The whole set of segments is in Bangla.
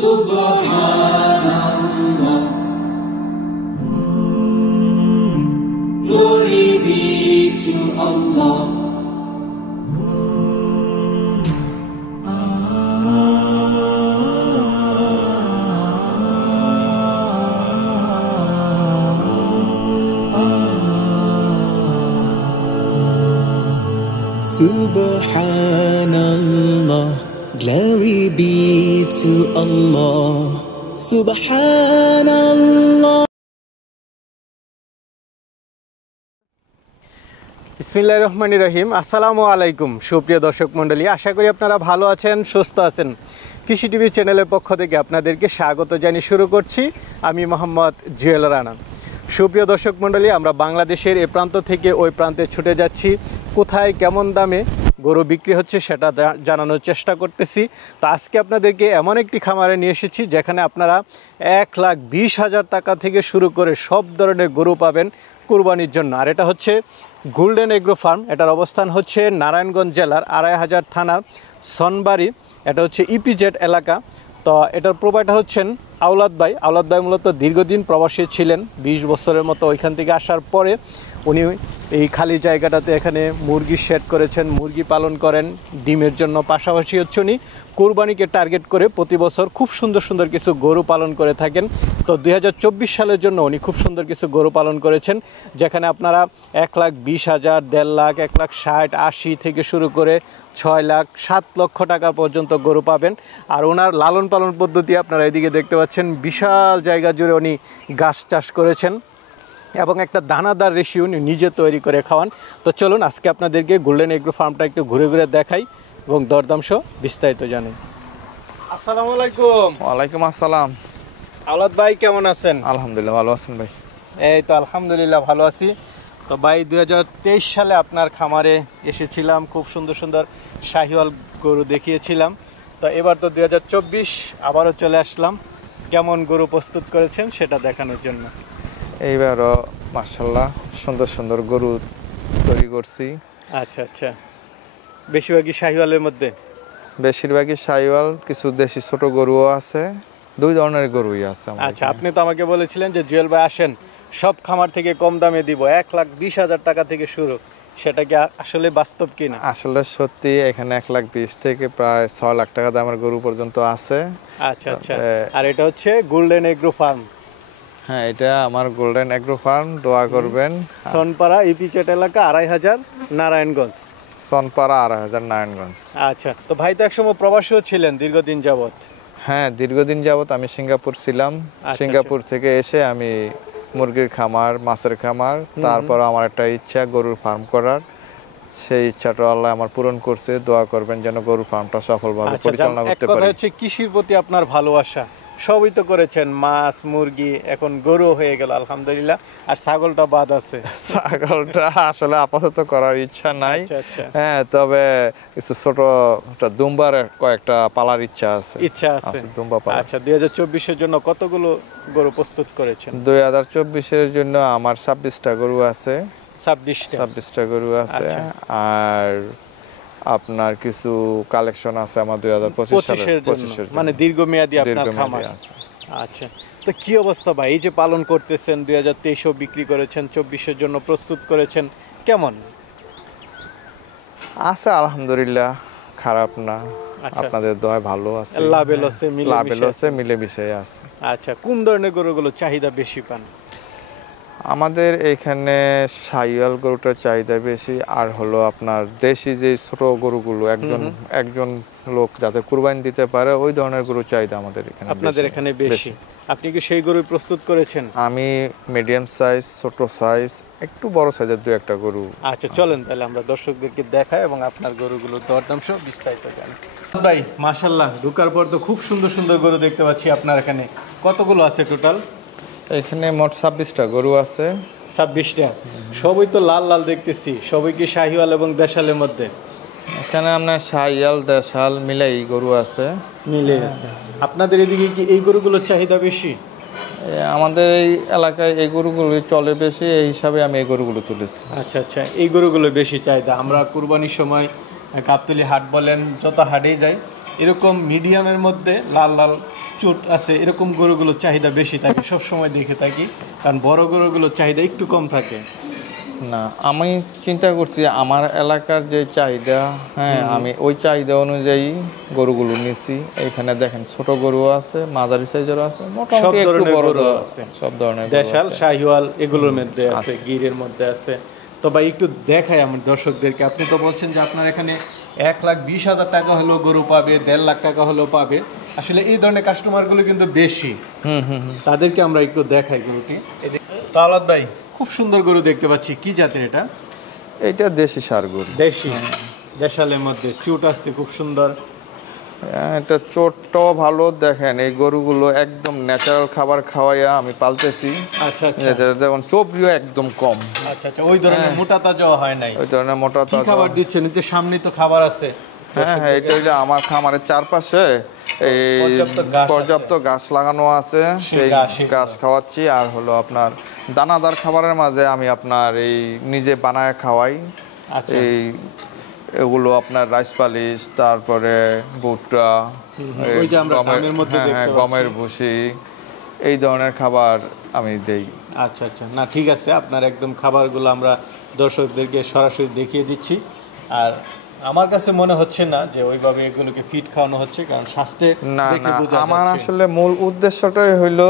Subhanallah, glory be to Allah. Subhanallah, glory be to Allah. Subhanallah. বিসমিল্লাহির রহমানির রহিম। আসসালামু আলাইকুম সুপ্রিয় দর্শক মণ্ডলী, আশা করি আপনারা ভালো আছেন, সুস্থ আছেন। কৃষি টিভি চ্যানেলের পক্ষ থেকে আপনাদেরকে স্বাগত জানিয়ে শুরু করছি আমি মোহাম্মদ জুয়েল রানা। সুপ্রিয় দর্শক মণ্ডলী, আমরা বাংলাদেশের এ প্রান্ত থেকে ওই প্রান্তে ছুটে যাচ্ছি। কোথায় কেমন দামে গরু বিক্রি হচ্ছে সেটা জানানোর চেষ্টা করতেছি। তো আজকে আপনাদেরকে এমন একটি খামারে নিয়ে এসেছি যেখানে আপনারা 1,20,000 টাকা থেকে শুরু করে সব ধরনের গরু পাবেন কুরবানির জন্য। আর এটা হচ্ছে গোল্ডেন এগ্রো ফার্ম। এটার অবস্থান হচ্ছে নারায়ণগঞ্জ জেলার 2,500 থানার সনবাড়ি। এটা হচ্ছে ইপিজেড এলাকা। তো এটার প্রোভাইডার হচ্ছেন আওলাদ ভাই। আওলাদ ভাই মূলত দীর্ঘদিন প্রবাসী ছিলেন, 20 বছরের মতো। ওইখান থেকে আসার পরে উনি এই খালি জায়গাটাতে এখানে মুরগি শেড করেছেন, মুরগি পালন করেন ডিমের জন্য। পাশাপাশি হচ্ছে উনি কোরবানিকে টার্গেট করে প্রতি বছর খুব সুন্দর সুন্দর কিছু গরু পালন করে থাকেন। তো 2024 সালের জন্য উনি খুব সুন্দর কিছু গরু পালন করেছেন, যেখানে আপনারা 1,20,000, 1.5 লাখ, 1,60,000, 80 থেকে শুরু করে 6 লাখ, 7 লক্ষ টাকা পর্যন্ত গরু পাবেন। আর ওনার লালন পালন পদ্ধতি আপনারা এদিকে দেখতে পাচ্ছেন, বিশাল জায়গা জুড়ে উনি গাছ চাষ করেছেন এবং একটা দানাদার রেশিও উনি নিজে তৈরি করে খাওয়ান। তো চলুন আজকে আপনাদেরকে গোল্ডেন এগ্রো ফার্মটা একটু ঘুরে ঘুরে দেখাই এবং দরদাম সহ বিস্তারিত জানাই। আসসালামু আলাইকুম। ওয়ালাইকুম আসসালাম। আওলাদ ভাই কেমন আছেন? আলহামদুলিল্লাহ ভালো আছেন ভাই। এই তো আলহামদুলিল্লাহ ভালো আছি। তো ভাই 2023 সালে আপনার খামারে এসেছিলাম, খুব সুন্দর সুন্দর শাহিওয়াল গরু দেখিয়েছিলাম। তো এবার তো 2024 আবারও চলে আসলাম, কেমন গরু প্রস্তুত করেছেন সেটা দেখানোর জন্য। এইবারও মাশাআল্লাহ সুন্দর সুন্দর গরু তৈরি করছি। আচ্ছা আচ্ছা, বেশিরভাগই শাহিওয়ালের মধ্যে? বেশিরভাগই শাহিওয়াল, কিছু দেশি ছোট গরুও আছে, দুই ধরনের গরুই আছে। আচ্ছা, আপনি তো আমাকে বলেছিলেন যে জুয়েল ভাই আসেন সব খামার থেকে কম দামে দিব, 1,20,000 টাকা থেকে শুরু। সেটা কি আসলে বাস্তব কিনা? আসলে সত্যি, এখানে 1,20,000 থেকে প্রায় 6 লাখ টাকা দামের গরু পর্যন্ত আছে। আচ্ছা আচ্ছা। আর এটা হচ্ছে গোল্ডেন এগ্রো ফার্ম? হ্যাঁ, এটা আমার গোল্ডেন এগ্রো ফার্ম। দোয়া করবেন। সনপাড়া ইপিজেড এলাকা, 2,500 নারায়ণগঞ্জ। সনপাড়া 2,500 নারায়ণগঞ্জ। আচ্ছা, তো ভাই তো একসময় প্রবাসীও ছিলেন দীর্ঘদিন যাবত? হ্যাঁ, দীর্ঘদিন যাবত আমি সিঙ্গাপুর ছিলাম। সিঙ্গাপুর থেকে এসে আমি মুরগির খামার, মাছের খামার, তারপর আমার একটা ইচ্ছা গরুর ফার্ম করার। সেই ইচ্ছাটা আল্লাহ আমার পূরণ করছে। দোয়া করবেন যেন গরুর ফার্মটা সফলভাবে পরিচালনা করতে পারি। হচ্ছে কৃষির প্রতি আপনার ভালোবাসা, সবই তো করেছেন, মাছ, মুরগি, এখন গরু হয়ে গেল আলহামদুলিল্লাহ। আর ছাগলটা বাদ আছে? ছাগলটা আসলে আপাতত করার ইচ্ছা নাই। হ্যাঁ, তবে কিছু ছোট দুম্বার কয়েকটা পালার ইচ্ছা আছে। দুম্বা পালা। আচ্ছা, 2024 জন্য কতগুলো গরু প্রস্তুত করেছেন? 2024 জন্য আমার 26টা গরু আছে। 26টা গরু আছে। আর আপনার কিছু কালেকশন আছে আমার 2025 মানে দীর্ঘমেয়াদী আপনার খামার আছে। আচ্ছা, তো কি অবস্থা ভাই, এই যে পালন করতেছেন, 2023 বিক্রি করেছেন, 24 জন্য প্রস্তুত করেছেন, কেমন আছে? আলহামদুলিল্লাহ, খারাপ না। আপনাদের দোয়ায় ভালো আছে। লাভেলসে মিলেমিশে আছে। আচ্ছা, কোন ধরনের গরুগুলো চাহিদা বেশি পান? আমাদের এখানে শাহিওয়াল গরুটার চাহিদা বেশি। আর হলো আপনার দেশি যে ছোট গরুগুলো, একজন লোক যাতে কুরবানি দিতে পারে, ওই ধরনের গরু চাহিদা আমাদের এখানে। আপনাদের এখানে বেশি? আপনি কি সেই গরু প্রস্তুত করেছেন? আমি মিডিয়াম সাইজ, ছোট সাইজ, একটু বড় সাইজের 2-1টা গরু। আচ্ছা, চলেন তাহলে আমরা দর্শকদেরকে দেখাই এবং আপনার গরুগুলো দরদাম সহ বিস্তারিত জানি। ভাই মাশাআল্লাহ, ঢোকার পর তো খুব সুন্দর সুন্দর গরু দেখতে পাচ্ছি আপনার এখানে। কতগুলো আছে টোটাল? এখানে মোট 26টা গরু আছে। 26টা? সবই তো লাল লাল দেখতেছি, সবই কি শাহিওয়াল এবং দেশালের মধ্যে? এখানে আপনার শাহিওয়াল দেশাল মিলাই গরু আছে। মিলে আছে। আপনাদের এদিকে কি এই গরুগুলোর চাহিদা বেশি? আমাদের এই এলাকায় এই গরুগুলো চলে বেশি, এই হিসাবে আমি এই গরুগুলো তুলেছি। আচ্ছা আচ্ছা, এই গরুগুলো বেশি চাহিদা। আমরা কুরবানির সময় গাবতলী হাট বলেন, যত হাটেই যাই, এরকম মিডিয়ামের মধ্যে লাল লাল চুট আছে এরকম গরুগুলোর চাহিদা বেশি থাকে, সব সময় দেখে থাকি, কারণ বড় গরুগুলোর চাহিদা একটু কম থাকে। না, আমি চিন্তা করছি আমার এলাকার যে চাহিদা, হ্যাঁ আমি ওই চাহিদা অনুযায়ী গরুগুলো নিচ্ছি। এখানে দেখেন ছোট গরু আছে, মাঝারি সাইজেরও আছে, মোটামুটি একটু বড় আছে, সব ধরনের দেশাল, শাহিওয়াল এগুলোর মধ্যে আছে, গিরের মধ্যে আছে। তো ভাই একটু দেখাই আমার দর্শকদেরকে। আপনি তো বলছেন যে আপনার এখানে 1,20,000 টাকা হলেও গরু পাবে, 1.5 লাখ টাকা হলেও পাবে। আসলে এই ধরনের কাস্টমারগুলো কিন্তু বেশি, তাদেরকে আমরা একটু দেখাই গরুটি। তাওলাদ ভাই, খুব সুন্দর গরু দেখতে পাচ্ছি, কি জাতের এটা? এইটা দেশি ষাঁড় গরু, দেশি, দেশালের মধ্যে চুট আছে খুব সুন্দর। এটা চোটটাও ভালো। দেখেন এই গরুগুলো একদম ন্যাচারাল খাবার খাওয়াইয়া আমি পালতেছি। আচ্ছা আচ্ছা, যেমন চর্বিও একদম কম। আচ্ছা আচ্ছা, ওই ধরনের মোটা তাজাও হয় নাই, ওই ধরনের মোটা কি খাবার দিচ্ছেন? যে সামনে তো খাবার আছে। হ্যাঁ, এটা হইলে আমার খামারের চারপাশে এই পর্যাপ্ত গাছ লাগানো আছে, সেই গাছ খাওয়াচ্ছি। আর হলো আপনার দানাদার খাবারের মাঝে আমি আপনার এই নিজে বানায় খাওয়াই। এই এগুলো আপনার রাইস পালিশ, তারপরে ভুট্টা, গমের ভুসি, এই ধরনের খাবার আমি দেই। আচ্ছা আচ্ছা, না ঠিক আছে, আপনার একদম খাবারগুলো আমরা দর্শকদেরকে সরাসরি দেখিয়ে দিচ্ছি। আর আমার কাছে মনে হচ্ছে না যে ওইভাবে এগুলোকে ফিট খাওয়ানো হচ্ছে, কারণ স্বাস্থ্যে না না, আমার আসলে মূল উদ্দেশ্যটাই হইলো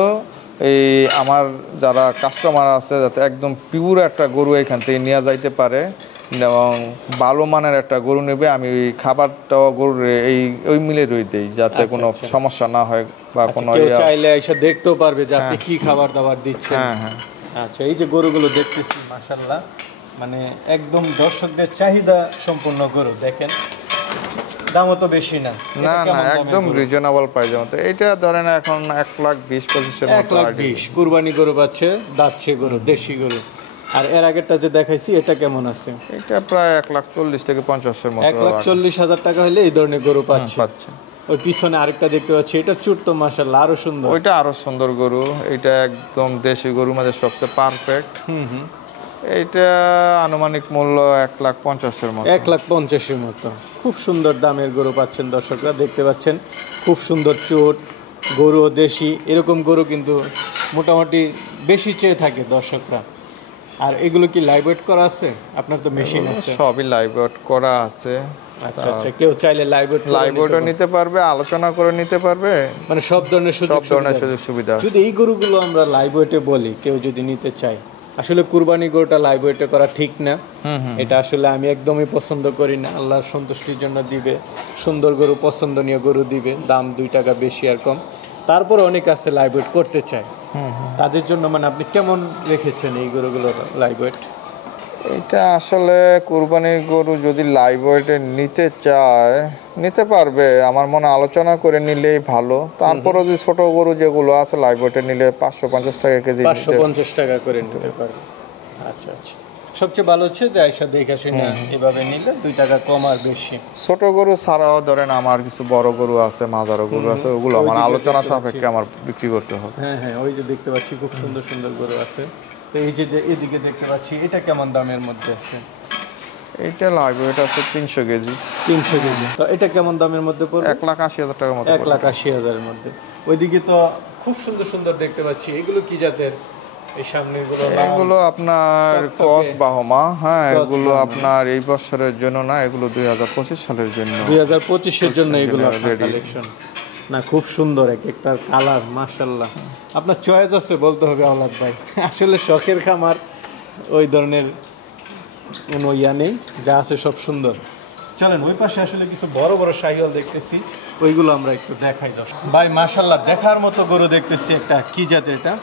এই আমার যারা কাস্টমার আছে যাতে একদম পিওর একটা গরু এখান থেকে নিয়ে যাইতে পারে এবং ভালো মানের একটা গরু নেবে। আমি ওই খাবারটাও গরুর এই ওই মিলে রই দেই, যাতে কোনো সমস্যা না হয় বা কোনো চাইলে এসে দেখতেও পারবে যে আপনি কি খাবার দাবার দিচ্ছেন। হ্যাঁ হ্যাঁ, আচ্ছা, এই যে গরুগুলো দেখতেছি মাশাআল্লাহ, মানে একদম দর্শকদের চাহিদা সম্পূর্ণ গরু। দেখেন দামও তো বেশি না, না না, একদম রিজনেবল প্রাইসের মধ্যে। এটা ধরেন এখন 1,20,25,000 মতো। 1,20,000 কুরবানি গরু পাচ্ছে, দাচ্ছে গরু, দেশি গরু। আর এর আগেরটা যে দেখাইছি এটা কেমন আছে? এটা প্রায় 1,40,000 থেকে 50,000 মতো। 1,40,000 টাকা হলে এই ধরনের গরু পাচ্ছে। ওই পিছনে আরেকটা দেখতে পাচ্ছি, এটা চুট তো মাশাআল্লাহ আরো সুন্দর। ওইটা আরো সুন্দর গরু, এটা একদম দেশি গরুর মধ্যে সবচেয়ে পারফেক্ট। এইটা আনুমানিক মূল্য 1,50,000 মতো। 1,50,000 মতো। খুব সুন্দর দামের গরু পাচ্ছেন দর্শকরা, দেখতে পাচ্ছেন খুব সুন্দর চোট গরু, দেশি এরকম গরু কিন্তু মোটামুটি বেশি চেয়ে থাকে দর্শকরা। আর এগুলো কি লাইভ ওয়েট করা আছে? আপনার তো মেশিন আছে। সবই লাইভ ওয়েট করা আছে। আচ্ছা আচ্ছা, কেউ চাইলে লাইভ ওয়েটও নিতে পারবে, আলোচনা করে নিতে পারবে, মানে সব ধরনের সুযোগ সুবিধা আছে। যদি এই গরুগুলো আমরা লাইভ ওয়েটে বলি, কেউ যদি নিতে চায়, আসলে কুরবানি গরুটা লাইভ ওয়েটে করা ঠিক না। এটা আসলে আমি একদমই পছন্দ করি না। আল্লাহর সন্তুষ্টির জন্য দিবে, সুন্দর গরু, পছন্দনীয় গরু দিবে, দাম 2 টাকা বেশি আর কম। তারপর অনেক আছে লাইভ ওয়েট করতে চায়, তাদের জন্য মানে আপনি কেমন রেখেছেন এই গরুগুলোর লাইভ ওয়েট? এটা আসলে কুরবানির গরু যদি লাইভ ওয়েটে নিতে চায় নিতে পারবে, আমার মনে আলোচনা করে নিলেই ভালো। তারপরে যদি ছোট গরু যেগুলো আছে লাইভ ওয়েটে নিলে 550 টাকা কেজি, 550 টাকা করে নিতে পারবে। আচ্ছা আচ্ছা, সবচেয়ে ভালো হচ্ছে যে আয়সা দেখে শুনে এভাবে নিলে 2 টাকা কম আর বেশি। ছোট গরু ছাড়াও ধরেন আমার কিছু বড় গরু আছে, মাঝারো গরু আছে, ওগুলো আমার আলোচনা সাপেক্ষে আমার বিক্রি করতে হবে। হ্যাঁ হ্যাঁ, ওই যে দেখতে পাচ্ছি খুব সুন্দর সুন্দর গরু আছে। তো এই যে এদিকে দেখতে পাচ্ছি, এটা কেমন দামের মধ্যে আছে? এইটা লাইভ ওয়েট আছে 300 কেজি। 300 কেজি, তো এটা কেমন দামের মধ্যে পড়বে? 1,80,000 টাকার মতো। 1,80,000 এর মধ্যে। ওইদিকে তো খুব সুন্দর সুন্দর দেখতে পাচ্ছি, এগুলো কি জাতের? এই সামনেগুলো এগুলো আপনার ক্রস বাহমা। হ্যাঁ, এগুলো আপনার এই বছরের জন্য না, এগুলো 2025 সালের জন্য। 2025 এর জন্য এগুলো কালেকশন। না, খুব সুন্দর এক একটার কালার মাশাআল্লাহ। আপনার চয়েস আছে বলতে হবে আওলাদ ভাই, আসলে শখের খামার, ওই ধরনের কোনো ইয়া নেই, যা আছে সব সুন্দর। চলেন ওই পাশে আসলে কিছু বড় বড় শাহিওয়াল দেখতেছি, ওইগুলো আমরা একটু দেখাই। ভাই মাশাআল্লাহ, দেখার মতো গরু দেখতেছি। একটা কি জাতের এটা?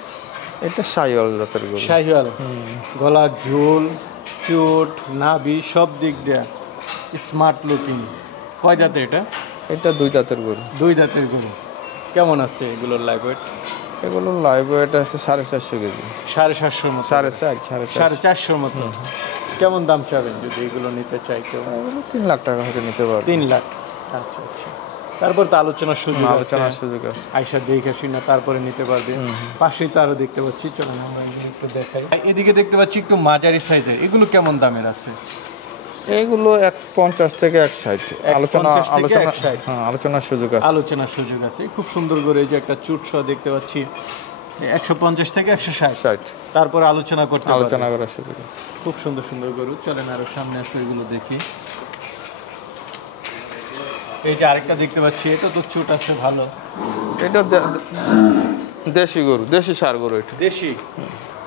এটা শাহিওয়াল জাতের গরু। শাহিওয়াল, গলা, ঝুল, চুট, নাভি সব দিক দিয়ে স্মার্ট লুকিং। কয় দাঁতের এটা? এটা 2 দাঁতের গরু। 2 দাঁতের গরু। কেমন আছে এগুলোর লাইভ ওয়েট? এগুলোর লাইভ ওয়েট আছে 450 কেজি। 450 মতো। 450 মতো। কেমন দাম চাবেন যদি এগুলো নিতে চাই কেউ? 3 লাখ টাকা হতে নিতে পারবে। 3 লাখ। আচ্ছা আচ্ছা, তারপর তো আলোচনার সুযোগ আছে। আয়সা দেখে শুনে তারপরে নিতে পারবে। পাশেই তো আরো দেখতে পাচ্ছি, চলুন আমরা একটু দেখাই। এদিকে দেখতে পাচ্ছি একটু মাঝারি সাইজের, এগুলো কেমন দামের আছে? এগুলো 150 থেকে 160 আলোচনা 150 থেকে আলোচনা 160 হ্যাঁ আলোচনার সুযোগ আছে। আলোচনার সুযোগ আছে। খুব সুন্দর করে এই যে একটা চুট সহ দেখতে পাচ্ছি 150 থেকে 160, 60 তারপর আলোচনা করতে আলোচনা পারবে। করার সুযোগ আছে। খুব সুন্দর সুন্দর গরু। চলেন আরো সামনে আসলে এগুলো দেখি। এই যে আরেকটা দেখতে পাচ্ছি, এটা তো চুট আছে ভালো। এটা দেশি গরু, দেশি ষাঁড় গরু। এটা দেশি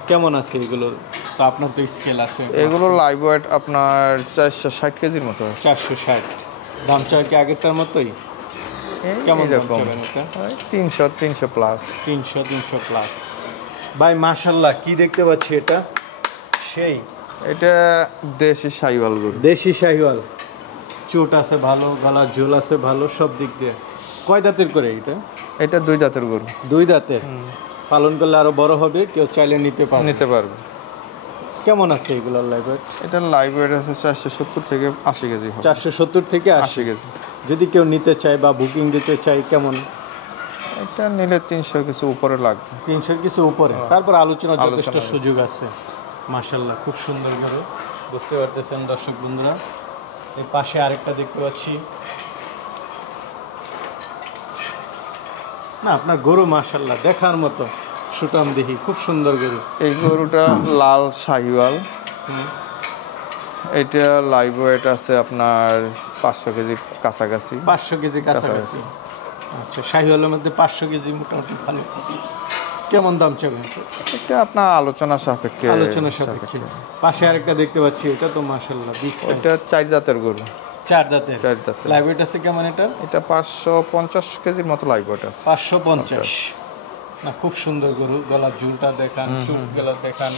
কেমন আছে এগুলো? তো আপনার তো স্কেল আছে। এগুলো লাইভ ওয়েট আপনার 460 কেজির মতো আছে। 460। দাম চাই কি আগেরটার মতোই? কেমন দাম এরকম চাবেন এটা? 300 প্লাস। 300 প্লাস। ভাই মাশাআল্লাহ, কি দেখতে পাচ্ছি এটা? সেই এটা দেশি শাহিওয়াল গরু। দেশি শাহিওয়াল, চোট আছে ভালো, গলার ঝোল আছে ভালো, সব দিক দিয়ে। কয় দাঁতের করে এটা? এটা 2 দাঁতের গরু। 2 দাঁতের। পালন করলে আরো বড় হবে, কেউ চাইলে নিতে পারবে। কেমন আছে এগুলোর লাইভ ওয়েট? এটা লাইভ ওয়েট আছে 470 থেকে 80 কেজি হবে। 470 থেকে 80 কেজি। যদি কেউ নিতে চায় বা বুকিং দিতে চায় কেমন? এটা নিলে 300 কিছু উপরে লাগবে। 300 কিছু উপরে, তারপর আলোচনার যথেষ্ট সুযোগ আছে। মাশাআল্লাহ, খুব সুন্দর গরু। বুঝতে পারতেছেন দর্শক বন্ধুরা। এই পাশে আরেকটা দেখতে পাচ্ছি। না, আপনার গরু মাশাআল্লাহ দেখার মতো, সুটাম দেখি, খুব সুন্দর গরু। এই গরুটা লাল শাহিওয়াল। এটা লাইভ ওয়েট আছে আপনার 500 কেজি কাছাকাছি। 500 কেজি কাছাকাছি। আচ্ছা, শাহিওয়ালের মধ্যে 500 কেজি মোটামুটি ভালো। কেমন দাম চাবেন? এটা আপনার আলোচনা সাপেক্ষে। পাশে আরেকটা দেখতে পাচ্ছি, এটা তো মাশাআল্লাহ এটা 4 দাঁতের গরু। 4 দাঁতের। 4 দাঁতের। লাইভ ওয়েট আছে কেমন এটা? এটা 550 কেজির মতো লাইভ ওয়েট আছে। 550। না, খুব সুন্দর গরু। গলার ঝুলটা দেখান, চুল গলা দেখান।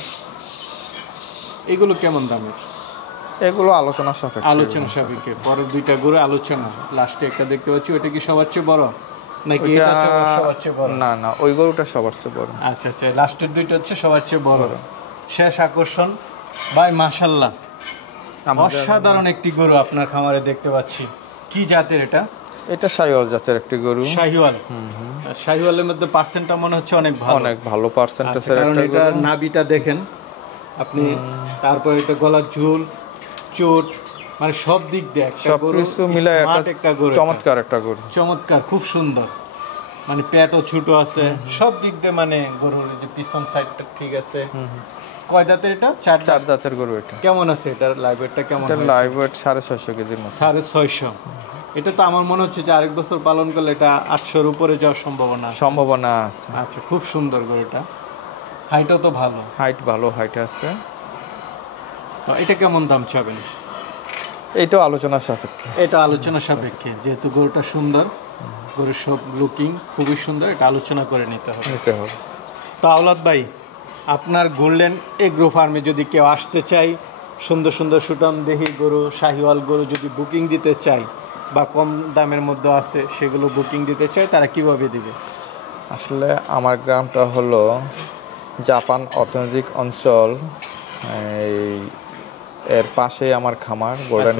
এগুলো কেমন দামের? এগুলো আলোচনা সাপেক্ষে। পরের দুইটা গরু আলোচনা। লাস্টে একটা দেখতে পাচ্ছি, ওইটা কি সবার চেয়ে বড় নাকি এটা সবার চেয়ে বড়? না, ওই গরুটা সবার চেয়ে বড়। আচ্ছা, লাস্টের দুইটা হচ্ছে সবার চেয়ে বড়। শেষ আকর্ষণ। ভাই মাশাআল্লাহ, অসাধারণ একটি গরু আপনার খামারে দেখতে পাচ্ছি। কি জাতের এটা? এটা শাহিওয়াল জাতের একটি গরু। শাহিওয়াল। শাহিওয়ালের মধ্যে পার্সেন্টটা মনে হচ্ছে অনেক ভালো। অনেক ভালো পার্সেন্টেজের কারণ একটা এটা গরু। নাভিটা দেখেন আপনি, তারপর এটা গলার ঝুল, চোট, মানে সব দিক দিয়ে একটা গরু, সবকিছু মিলায় একটা গরু, চমৎকার একটা গরু। চমৎকার, খুব সুন্দর। মানে পেটও ছোট আছে, সব দিক দিয়ে মানে গরুর যে পিছন সাইডটা ঠিক আছে। কয় দাঁতের এটা? 4 দাঁতের গরু এটা। কেমন আছে এটার লাইভ ওয়েটটা? কেমন? এটা লাইভ ওয়েট 650 কেজির মতো। 650। এটা তো আমার মনে হচ্ছে যে আরেক বছর পালন করলে এটা 800-র উপরে যাওয়ার সম্ভাবনা আছে। আচ্ছা, খুব সুন্দর গরুটা। হাইটও তো ভালো। হাইট আছে। এটা কেমন দাম চাবেন? এইটাও আলোচনা সাপেক্ষে। যেহেতু গরুটা সুন্দর, গরুর সব লুকিং খুবই সুন্দর, এটা আলোচনা করে নিতে হবে। তো আওলাদ ভাই, আপনার গোল্ডেন এগ্রো ফার্মে যদি কেউ আসতে চায়, সুন্দর সুন্দর সুটাম দেহি গরু, শাহিওয়াল গরু যদি বুকিং দিতে চায় বা কম দামের মধ্যে আছে সেগুলো বুকিং দিতে চায়, তারা কিভাবে দিবে? আসলে আমার গ্রামটা হলো জাপান অর্থনৈতিক অঞ্চল, এর পাশে আমার খামার গোল্ডেন